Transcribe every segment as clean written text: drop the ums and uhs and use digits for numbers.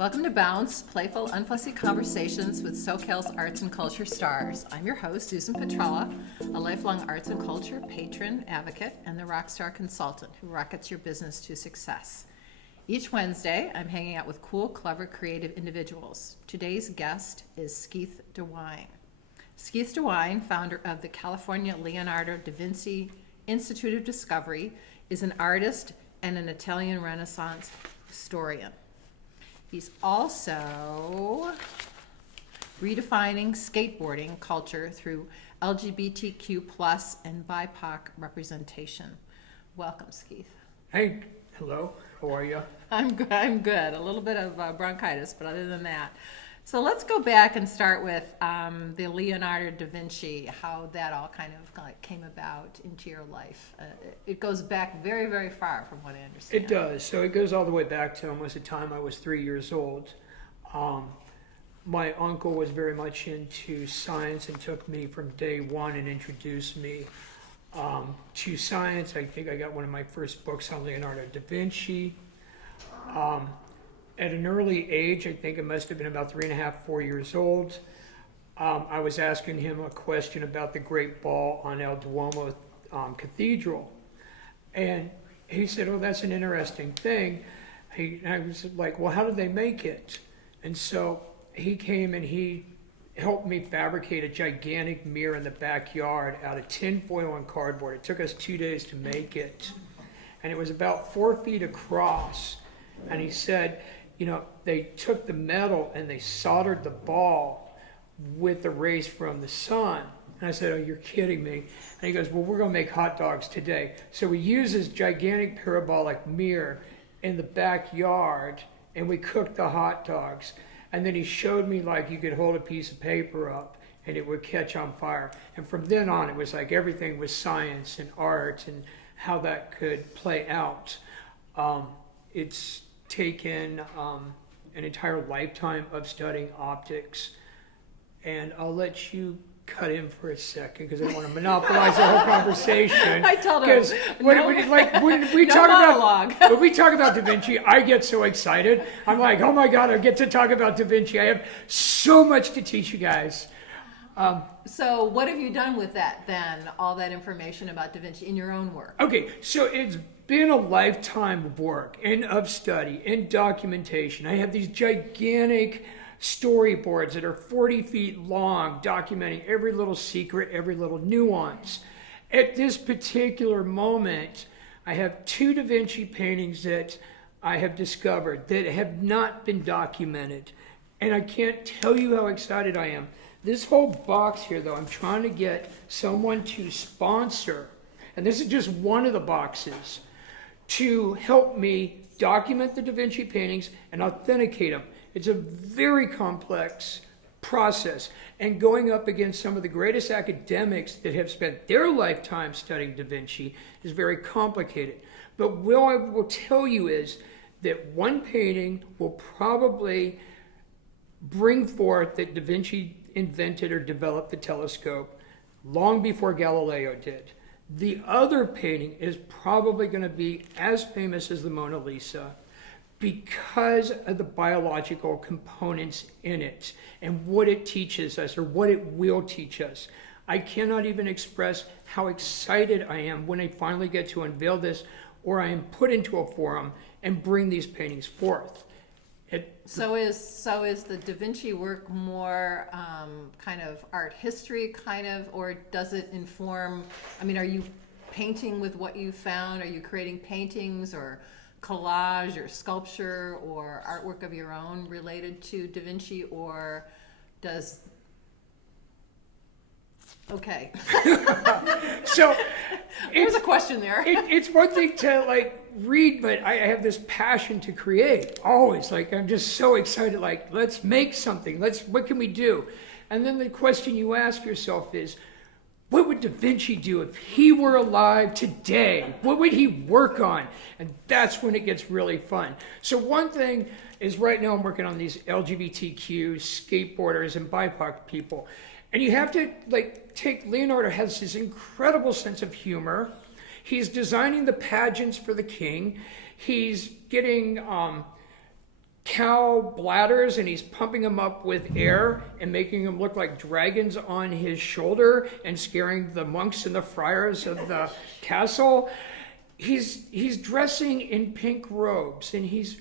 Welcome to Bounce, playful, unfussy conversations with SoCal's arts and culture stars. I'm your host, Susan Petrella, a lifelong arts and culture patron, advocate, and the rockstar consultant who rockets your business to success. Each Wednesday, I'm hanging out with cool, clever, creative individuals. Today's guest is Skeith DeWine. Skeith DeWine, founder of the California Leonardo da Vinci Institute of Discovery, is an artist and an Italian Renaissance historian. He's also redefining skateboarding culture through LGBTQ plus and BIPOC representation. Welcome, Skeith. Hey, hello. How are you? I'm good. A little bit of bronchitis, but other than that. So let's go back and start with the Leonardo da Vinci, how that all kind of came about into your life. It goes back very, very far from what I understand. It does. So it goes all the way back to almost the time I was 3 years old. My uncle was very much into science and took me from day one and introduced me to science. I think I got one of my first books on Leonardo da Vinci. At an early age, I think it must have been about 3.5, 4 years old, I was asking him a question about the Great Ball on El Duomo Cathedral. And he said, oh, that's an interesting thing. And I was like, well, how did they make it? And so he came and he helped me fabricate a gigantic mirror in the backyard out of tin foil and cardboard. It took us 2 days to make it. And it was about 4 feet across. And he said, you know, they took the metal and they soldered the ball with the rays from the sun. And I said, oh, you're kidding me. And he goes, well, we're going to make hot dogs today. So we used this gigantic parabolic mirror in the backyard and we cooked the hot dogs. And then he showed me like you could hold a piece of paper up and it would catch on fire. And from then on, it was like everything was science and art and how that could play out. It's taken an entire lifetime of studying optics, and I'll let you cut in for a second because I don't want to monopolize the whole conversation. I told him. When we talk about Da Vinci, I get so excited. I'm like, oh my God, I get to talk about Da Vinci. I have so much to teach you guys. So what have you done with that then, all that information about Da Vinci in your own work? Okay, so it's been a lifetime of work and of study and documentation. I have these gigantic storyboards that are 40 feet long, documenting every little secret, every little nuance. At this particular moment, I have 2 Da Vinci paintings that I have discovered that have not been documented. And I can't tell you how excited I am. This whole box here, though, I'm trying to get someone to sponsor, and this is just one of the boxes, to help me document the Da Vinci paintings and authenticate them. It's a very complex process, and going up against some of the greatest academics that have spent their lifetime studying Da Vinci is very complicated. But what I will tell you is that one painting will probably bring forth that Da Vinci invented or developed the telescope long before Galileo did. The other painting is probably going to be as famous as the Mona Lisa because of the biological components in it and what it teaches us or what it will teach us. I cannot even express how excited I am when I finally get to unveil this or I am put into a forum and bring these paintings forth. So is the Da Vinci work more kind of art history or does it inform, I mean, are you painting with what you found? Are you creating paintings or collage or sculpture or artwork of your own related to Da Vinci, or does... Okay. So there's a question there. It's one thing to read, but I have this passion to create always. I'm just so excited. Let's make something. What can we do? And then the question you ask yourself is, what would Da Vinci do if he were alive today? What would he work on? And that's when it gets really fun. So one thing is right now I'm working on these LGBTQ skateboarders and BIPOC people. And you have to take, Leonardo has this incredible sense of humor. He's designing the pageants for the king. He's getting cow bladders, and he's pumping them up with air and making them look like dragons on his shoulder and scaring the monks and the friars of the castle. He's dressing in pink robes, and he's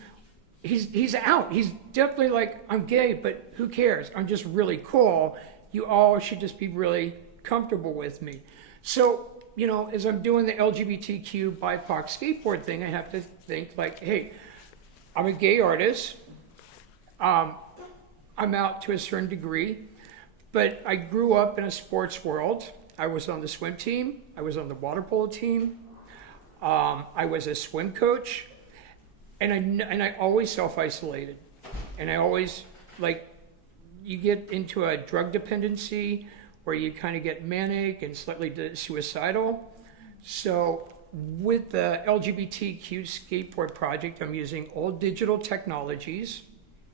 out. He's definitely like, I'm gay, but who cares? I'm just really cool. You all should just be really comfortable with me. So, as I'm doing the LGBTQ BIPOC skateboard thing, I have to think like, hey, I'm a gay artist. I'm out to a certain degree, but I grew up in a sports world. I was on the swim team. I was on the water polo team. I was a swim coach, and I always self-isolated, and I always you get into a drug dependency where you kind of get manic and slightly suicidal. So with the LGBTQ skateboard project, I'm using old digital technologies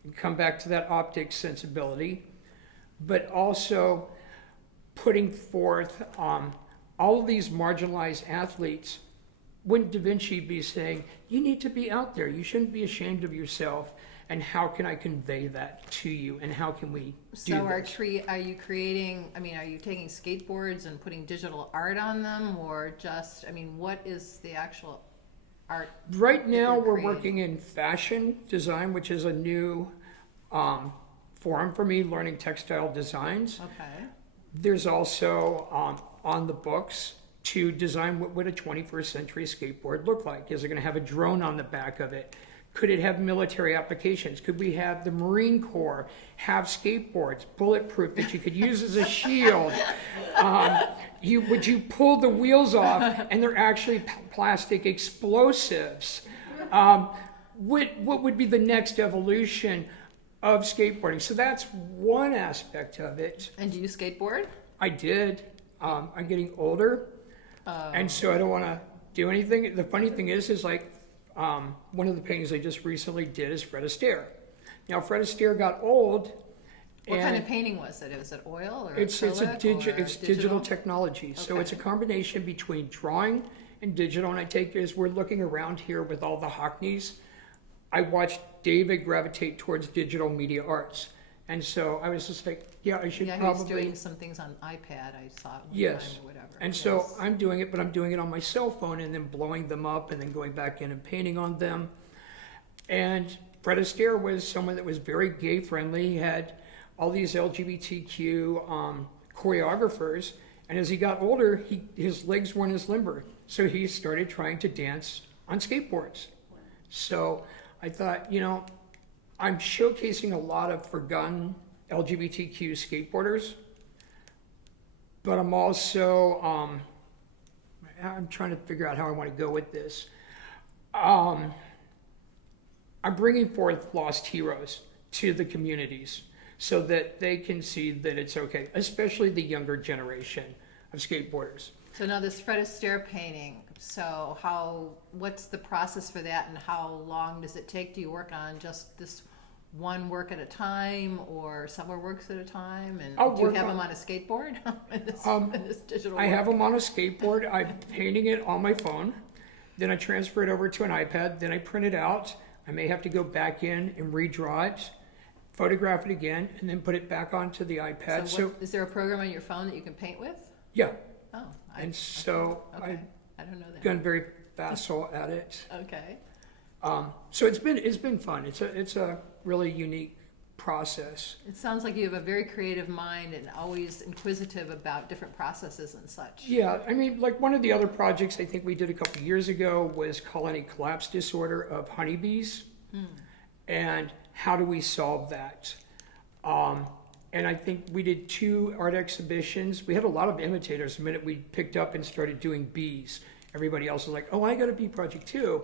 and come back to that optic sensibility, but also putting forth all of these marginalized athletes. Wouldn't Da Vinci be saying, you need to be out there, you shouldn't be ashamed of yourself, and how can I convey that to you, and how can we do So are this? you creating, are you taking skateboards and putting digital art on them, or just, what is the actual art? Right now, you're we're creating? working in fashion design, which is a new forum for me, learning textile designs. Okay. There's also on the books to design what would a 21st century skateboard look like. Is it going to have a drone on the back of it? Could it have military applications? Could we have the Marine Corps have skateboards, bulletproof, that you could use as a shield? Would you pull the wheels off and they're actually plastic explosives? What would be the next evolution of skateboarding? So that's one aspect of it. And do you skateboard? I did. I'm getting older, and so I don't want to do anything. The funny thing is one of the paintings I just recently did is Fred Astaire. Now, Fred Astaire got old. What kind of painting was it? Was it oil or It's acrylic or digital technology. So it's a Okay. combination between drawing and digital. And I take it as we're looking around here with all the Hockneys, I watched David gravitate towards digital media arts. And so I was just like, yeah, I should Yeah, he probably. was doing some things on iPad. I saw it one Yes. time or whatever. And so Yes. I'm doing it, but I'm doing it on my cell phone and then blowing them up and then going back in and painting on them. And Fred Astaire was someone that was very gay friendly. He had all these LGBTQ choreographers. And as he got older, his legs weren't as limber. So he started trying to dance on skateboards. So I thought, I'm showcasing a lot of forgotten LGBTQ skateboarders, but I'm also, I'm trying to figure out how I want to go with this. I'm bringing forth lost heroes to the communities so that they can see that it's okay, especially the younger generation of skateboarders. So now this Fred Astaire painting, so what's the process for that, and how long does it take? Do you work on just this one work at a time, or several works at a time? And I'll do you work have on- them on a skateboard in this digital I have world? them on a skateboard. I'm painting it on my phone. Then I transfer it over to an iPad. Then I print it out. I may have to go back in and redraw it, photograph it again, and then put it back onto the iPad. So is there a program on your phone that you can paint with? Yeah. Oh, And so okay. I don't know that. I've gone very facile at it. Okay. So it's been fun. It's a really unique process. It sounds like you have a very creative mind and always inquisitive about different processes and such. Yeah, like one of the other projects I think we did a couple years ago was colony collapse disorder of honeybees, and how do we solve that? And I think we did 2 art exhibitions. We had a lot of imitators the minute we picked up and started doing bees. Everybody else was like, oh, I got a bee project too.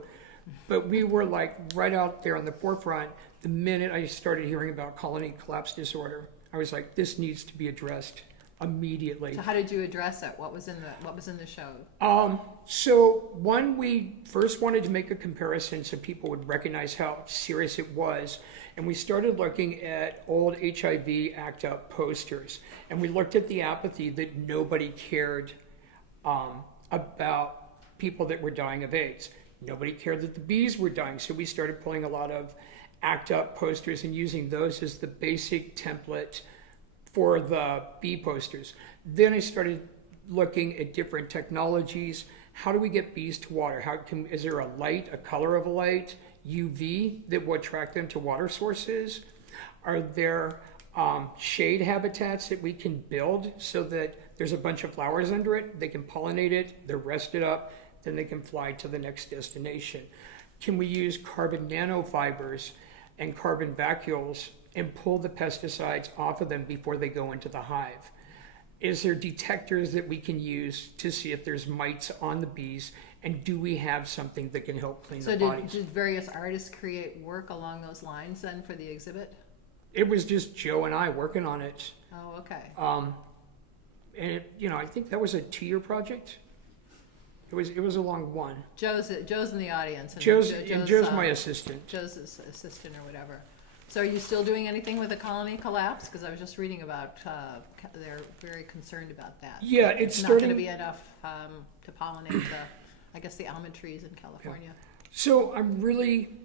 But we were like right out there on the forefront. The minute I started hearing about colony collapse disorder, I was like, this needs to be addressed immediately. So how did you address it? What was in the show? So one, we first wanted to make a comparison so people would recognize how serious it was. And we started looking at old HIV ACT UP posters. And we looked at the apathy that nobody cared about people that were dying of AIDS. Nobody cared that the bees were dying. So we started pulling a lot of ACT UP posters and using those as the basic template for the bee posters. Then I started looking at different technologies. How do we get bees to water? Is there a light, a color of a light, UV that will attract them to water sources? Are there shade habitats that we can build so that there's a bunch of flowers under it, they can pollinate it, they're rested up, then they can fly to the next destination? Can we use carbon nanofibers and carbon vacuoles and pull the pesticides off of them before they go into the hive? Is there detectors that we can use to see if there's mites on the bees? And do we have something that can help clean the bodies? So did various artists create work along those lines then for the exhibit? It was just Joe and I working on it. Oh, okay. And I think that was a 2-year project. It was a long one. Joe's in the audience. And Joe's my assistant. Joe's assistant or whatever. So are you still doing anything with the colony collapse? Because I was just reading about, they're very concerned about that. Yeah, it's not starting. going to be enough to pollinate the almond trees in California. Yeah. So I'm really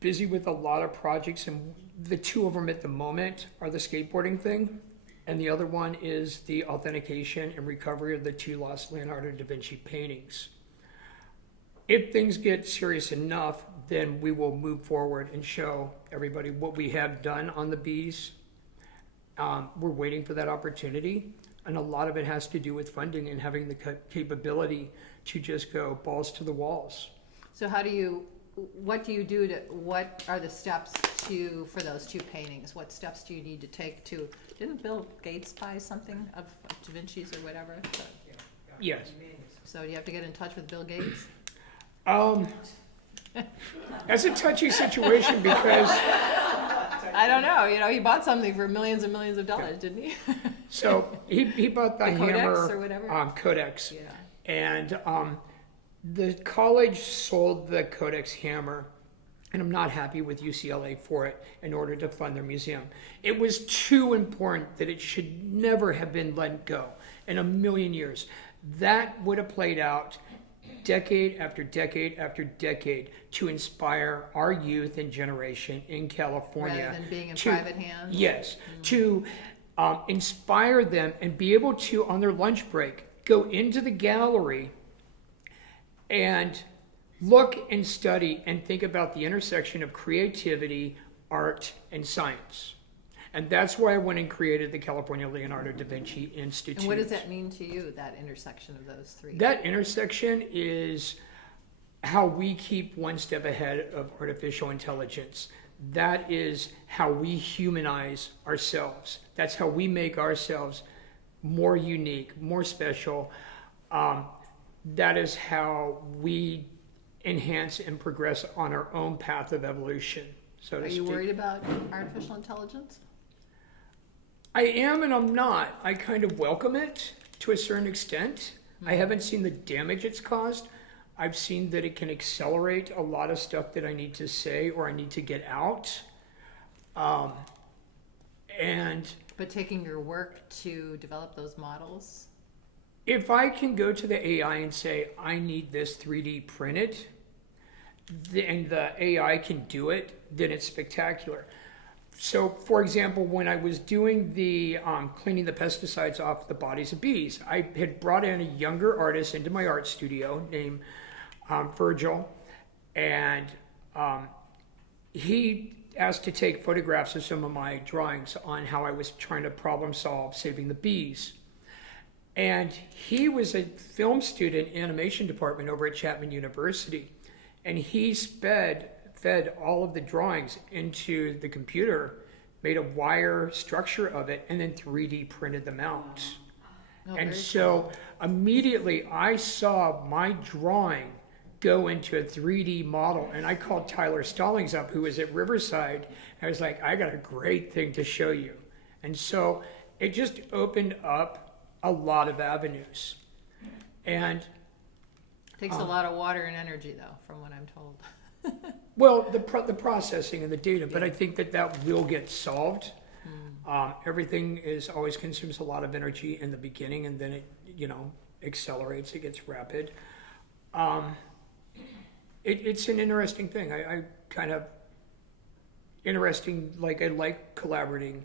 busy with a lot of projects, and the 2 of them at the moment are the skateboarding thing, and the other one is the authentication and recovery of the 2 lost Leonardo da Vinci paintings. If things get serious enough, then we will move forward and show everybody what we have done on the bees. We're waiting for that opportunity, and a lot of it has to do with funding and having the capability to just go balls to the walls. So what are the steps for those 2 paintings? What steps do you need to take didn't Bill Gates buy something of Da Vinci's or whatever? Yes. So do you have to get in touch with Bill Gates? That's a touchy situation because I don't know. He bought something for millions and millions of dollars, didn't he? so he bought the Codex hammer or whatever? Codex. Yeah. And the college sold the Codex hammer, and I'm not happy with UCLA for it in order to fund their museum. It was too important that it should never have been let go in a million years. That would have played out decade after decade after decade to inspire our youth and generation in California. Rather than being in private hands? Yes, to inspire them and be able to, on their lunch break, go into the gallery and look and study and think about the intersection of creativity, art, and science. And that's why I went and created the California Leonardo da Vinci Institute. And what does that mean to you, that intersection of those 3? That intersection is how we keep one step ahead of artificial intelligence. That is how we humanize ourselves. That's how we make ourselves more unique, more special. That is how we enhance and progress on our own path of evolution, so to speak. Are you worried about artificial intelligence? I am and I'm not. I kind of welcome it to a certain extent. I haven't seen the damage it's caused. I've seen that it can accelerate a lot of stuff that I need to say or I need to get out. But taking your work to develop those models? If I can go to the AI and say, I need this 3D printed, and the AI can do it, then it's spectacular. So, for example, when I was doing the cleaning the pesticides off the bodies of bees, I had brought in a younger artist into my art studio named Virgil, and he asked to take photographs of some of my drawings on how I was trying to problem solve saving the bees. And he was a film student animation department over at Chapman University, and he fed all of the drawings into the computer, made a wire structure of it, and then 3D printed them out. Oh, and very so cool. immediately I saw my drawing go into a 3D model, and I called Tyler Stallings up, who was at Riverside. I was like, I got a great thing to show you. And so it just opened up a lot of avenues. And Takes a lot of water and energy, though, from what I'm told. well, the processing of the data, but I think that will get solved. Everything always consumes a lot of energy in the beginning, and then it accelerates. It gets rapid. It's an interesting thing. I kind of interesting, like I like collaborating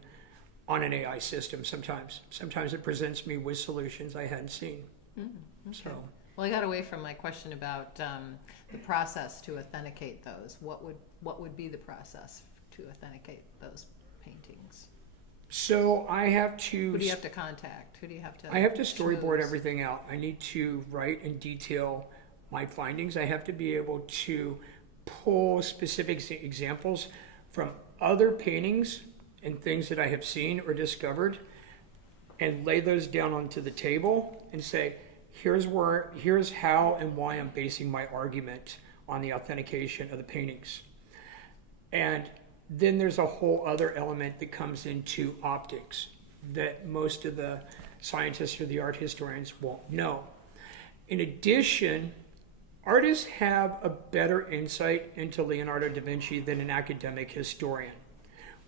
on an AI system sometimes. Sometimes it presents me with solutions I hadn't seen. Okay. So, Well, I got away from my question about the process to authenticate those. What would be the process to authenticate those paintings? so I have to. Who do you have to contact? Who do you have to? I have to storyboard choose? everything out. I need to write and detail my findings. I have to be able to pull specific examples from other paintings and things that I have seen or discovered and lay those down onto the table and say, here's how and why I'm basing my argument on the authentication of the paintings. And then there's a whole other element that comes into optics that most of the scientists or the art historians won't know. In addition, artists have a better insight into Leonardo da Vinci than an academic historian.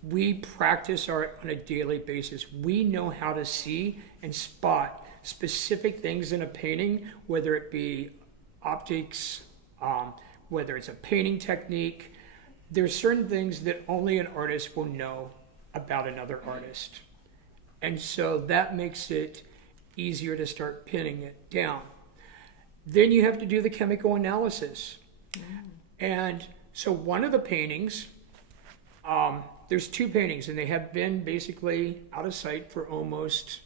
We practice art on a daily basis. We know how to see and spot specific things in a painting, whether it be optics, whether it's a painting technique. There's certain things that only an artist will know about another artist. And so that makes it easier to start pinning it down. Then you have to do the chemical analysis. And so one of the paintings, there's two paintings, and they have been basically out of sight for almost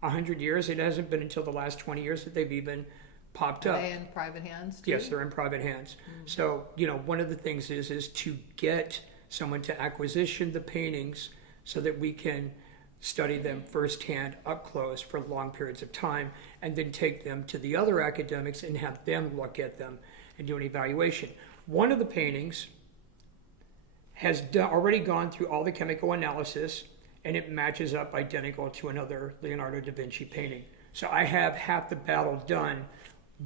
100 years. It hasn't been until the last 20 years that they've even popped up. Are they in private hands too? Yes, they're in private hands. So, one of the things is to get someone to acquisition the paintings so that we can study them firsthand up close for long periods of time, and then take them to the other academics and have them look at them and do an evaluation. One of the paintings has already gone through all the chemical analysis, and it matches up identical to another Leonardo da Vinci painting. So I have half the battle done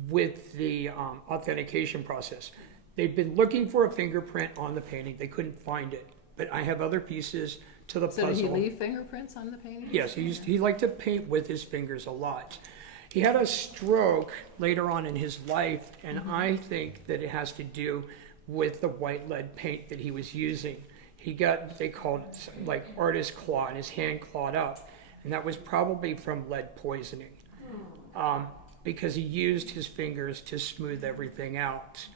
with the authentication process. They've been looking for a fingerprint on the painting. They couldn't find it, but I have other pieces to the So puzzle. did he leave fingerprints on the painting? Yes, he liked to paint with his fingers a lot. He had a stroke later on in his life, and I think that it has to do with the white lead paint that he was using. He got, they called it like artist claw, and his hand clawed up, and that was probably from lead poisoning, because he used his fingers to smooth everything out.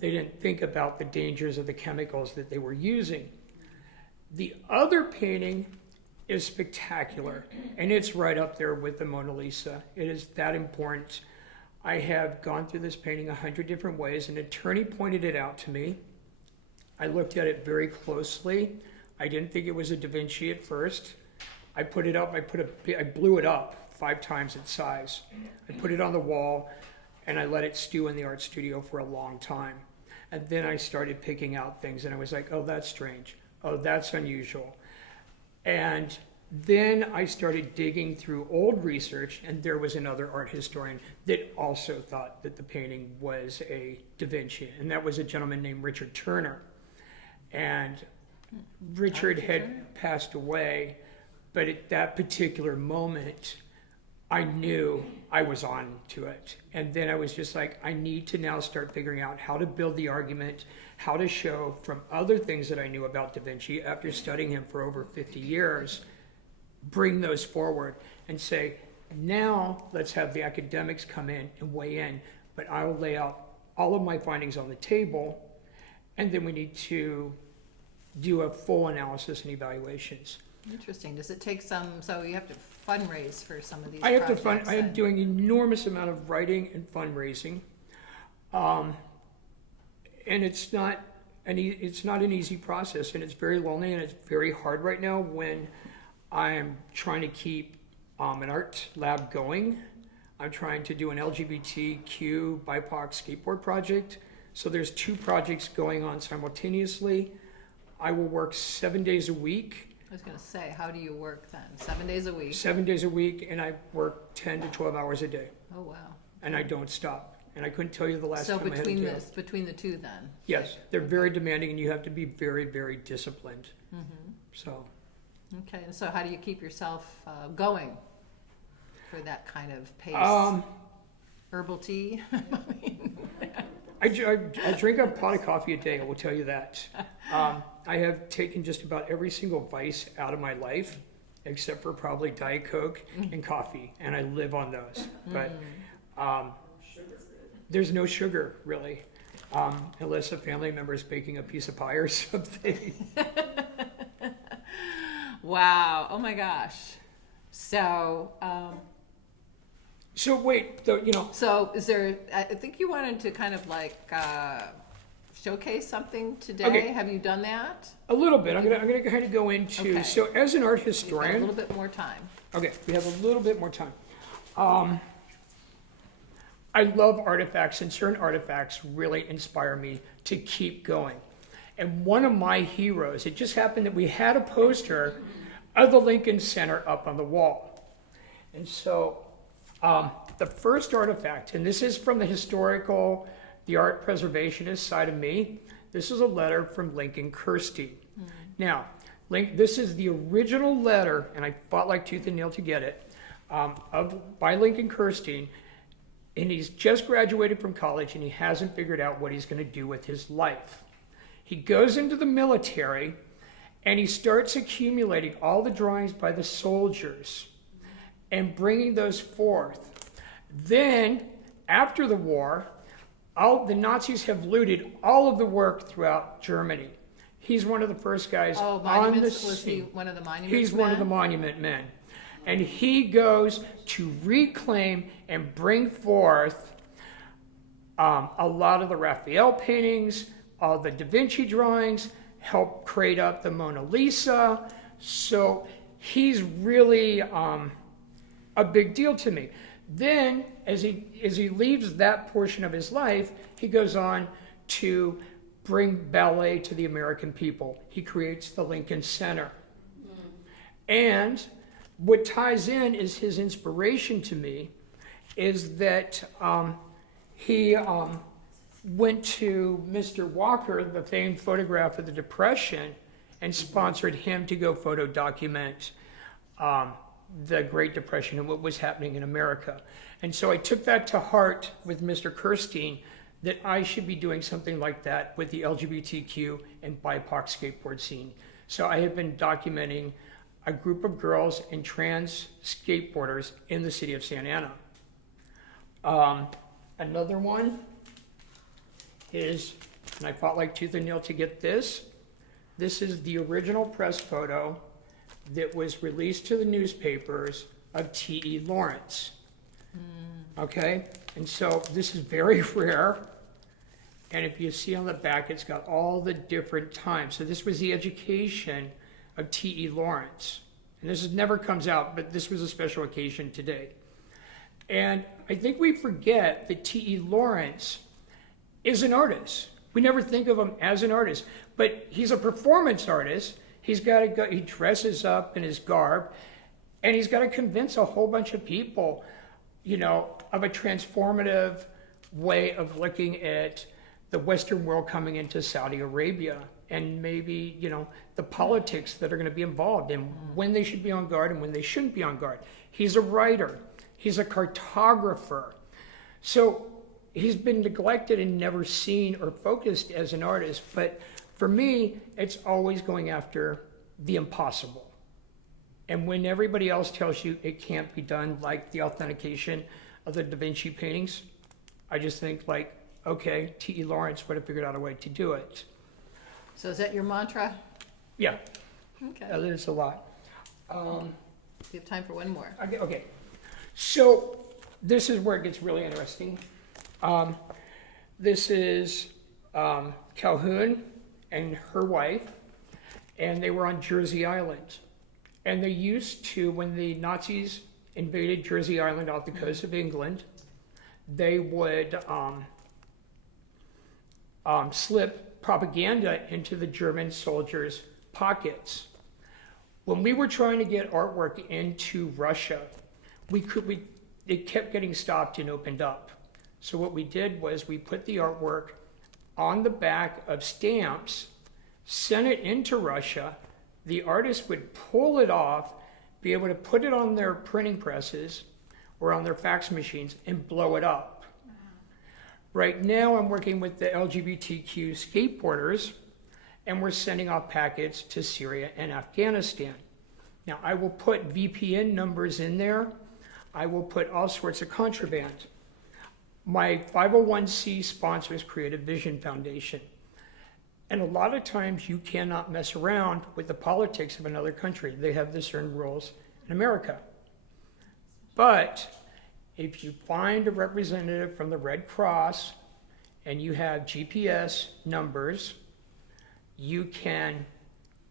They didn't think about the dangers of the chemicals that they were using. The other painting is spectacular, and it's right up there with the Mona Lisa. It is that important. I have gone through this painting 100 different ways. An attorney pointed it out to me. I looked at it very closely. I didn't think it was a Da Vinci at first. I put it up, I blew it up 5 times its size. I put it on the wall, and I let it stew in the art studio for a long time. And then I started picking out things, and I was like, oh, that's strange. Oh, that's unusual. And then I started digging through old research, and there was another art historian that also thought that the painting was a Da Vinci, and that was a gentleman named Richard Turner. And Richard had passed away, but at that particular moment, I knew I was on to it. And then I was just like, I need to now start figuring out how to build the argument, how to show from other things that I knew about Da Vinci after studying him for over 50 years, bring those forward and say, now let's have the academics come in and weigh in, but I'll lay out all of my findings on the table, and then we need to do a full analysis and evaluations. Interesting. Does it take so you have to fundraise for some of these I have to projects? I am doing enormous amount of writing and fundraising. And it's not an easy process, and it's very lonely, and it's very hard right now when I'm trying to keep an art lab going. I'm trying to do an LGBTQ BIPOC skateboard project. So there's 2 projects going on simultaneously. I will work 7 days a week. I was going to say, how do you work then? 7 days a week? 7 days a week, and I work 10 to 12 hours a day. Oh, wow. And I don't stop. And I couldn't tell you the last So time I had to do it. between the 2 then? Yes, they're very demanding, and you have to be very, very disciplined. So, Okay, and so how do you keep yourself going for that kind of pace? Herbal tea? I drink a pot of coffee a day, I will tell you that. I have taken just about every single vice out of my life, except for probably Diet Coke and coffee, and I live on those. But there's no sugar, really, unless a family member is baking a piece of pie or something. Wow. Oh my gosh. So, So wait, so is there, I think you wanted to kind of like, showcase something today. Okay. Have you done that? a little bit. I'm gonna kind of go into. Okay. So as an art We've got a historian, little bit more time. okay, we have a little bit more time. I love artifacts, and certain artifacts really inspire me to keep going. And one of my heroes, it just happened that we had a poster of the Lincoln Center up on the wall. And so the first artifact, and this is from the art preservationist side of me, this is a letter from Lincoln Kirstein. Now, this is the original letter, and I fought like tooth and nail to get it, by Lincoln Kirstein, and he's just graduated from college and he hasn't figured out what he's going to do with his life. He goes into the military and he starts accumulating all the drawings by the soldiers and bringing those forth. Then, after the war, the Nazis have looted all of the work throughout Germany. He's one of the first guys on the monuments, was he scene. one of the monuments He's one of the men? monument men. And he goes to reclaim and bring forth a lot of the Raphael paintings, all the Da Vinci drawings, help create up the Mona Lisa. So he's really a big deal to me. Then, as he leaves that portion of his life, he goes on to bring ballet to the American people. He creates the Lincoln Center. And what ties in is his inspiration to me is that he went to Mr. Walker, the famed photographer of the Depression, and sponsored him to go photo document the Great Depression and what was happening in America. And so I took that to heart with Mr. Kirstein, that I should be doing something like that with the LGBTQ and BIPOC skateboard scene. So I have been documenting a group of girls and trans skateboarders in the city of Santa Ana. Another one is, and I fought like tooth and nail to get this. This is the original press photo that was released to the newspapers of T.E. Lawrence. Okay, and so this is very rare. And if you see on the back, it's got all the different times. So this was the education of T.E. Lawrence. And this never comes out, but this was a special occasion today. And I think we forget that T.E. Lawrence is an artist. We never think of him as an artist, but he's a performance artist. He dresses up in his garb, and he's got to convince a whole bunch of people, of a transformative way of looking at the Western world coming into Saudi Arabia, and maybe, the politics that are going to be involved, and when they should be on guard and when they shouldn't be on guard. He's a writer. He's a cartographer. So he's been neglected and never seen or focused as an artist. But for me, it's always going after the impossible. And when everybody else tells you it can't be done, like the authentication of the Da Vinci paintings, I just think like, okay, T.E. Lawrence would have figured out a way to do it. So is that your mantra? Yeah, Okay. there's a lot. We have time for one more. Okay, so this is where it gets really interesting. This is Calhoun and her wife, and they were on Jersey Island. And they used to, when the Nazis invaded Jersey Island off the coast of England, they would slip propaganda into the German soldiers' pockets. When we were trying to get artwork into Russia, it kept getting stopped and opened up. So what we did was we put the artwork on the back of stamps, sent it into Russia. The artist would pull it off, be able to put it on their printing presses or on their fax machines and blow it up. Right now I'm working with the LGBTQ skateboarders, and we're sending off packets to Syria and Afghanistan. Now, I will put VPN numbers in there. I will put all sorts of contraband. My 501c sponsors Creative Vision Foundation. And a lot of times you cannot mess around with the politics of another country. They have the certain rules in America. But if you find a representative from the Red Cross and you have GPS numbers, you can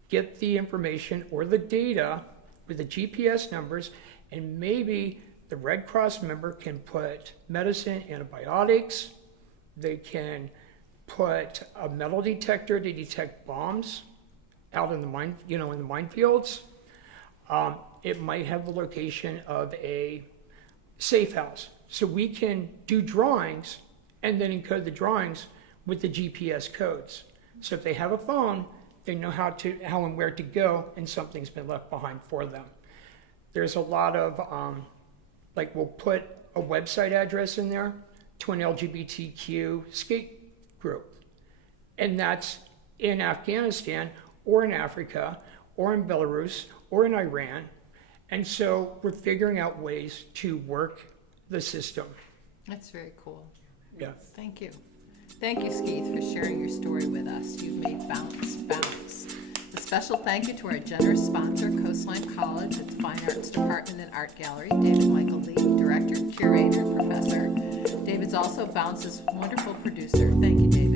get the information or the data with the GPS numbers, and maybe the Red Cross member can put medicine, antibiotics, they can put a metal detector to detect bombs out in the in the minefields. It might have the location of a safe house. So we can do drawings and then encode the drawings with the GPS codes. So if they have a phone, they know how and where to go, and something's been left behind for them. There's a lot of, we'll put a website address in there to an LGBTQ skate group. And that's in Afghanistan or in Africa or in Belarus or in Iran. And so we're figuring out ways to work the system. That's very cool. Yeah. Thank you. Thank you, Skeith, for sharing your story with us. You've made bounce. A special thank you to our generous sponsor, Coastline College, its Fine Arts Department and Art Gallery, David Michael Lee, Director, Curator, Professor. David's also Bounce's wonderful producer. Thank you, David.